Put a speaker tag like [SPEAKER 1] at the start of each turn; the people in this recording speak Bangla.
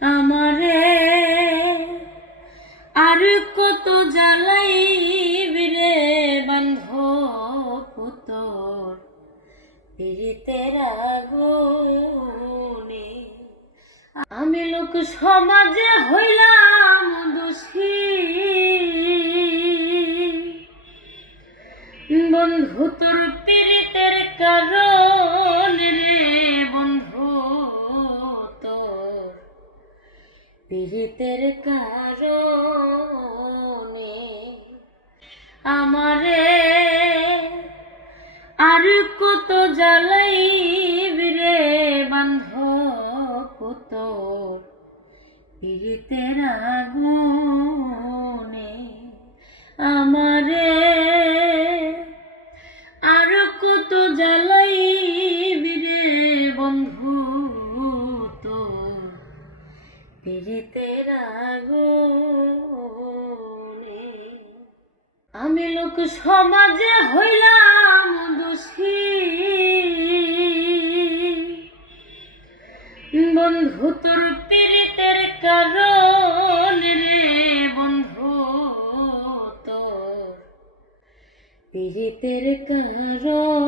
[SPEAKER 1] আমারে। আর কত জ্বালাই রে বন্ধ আগুনে। আমি লোক সমাজে হইলাম দোষী। বন্ধু তোর পীড়িতের কারণে আমারে আর কত জ্বালাই রে বন্ধ কত? পীড়িতের আগুনে আমারে আর কত জ্বালাই আমি লোক সমাজে হইলাম দোষী। বন্ধু তোর পীড়িতের কারণ রে বন্ধু তোর পীড়িতের কারণে।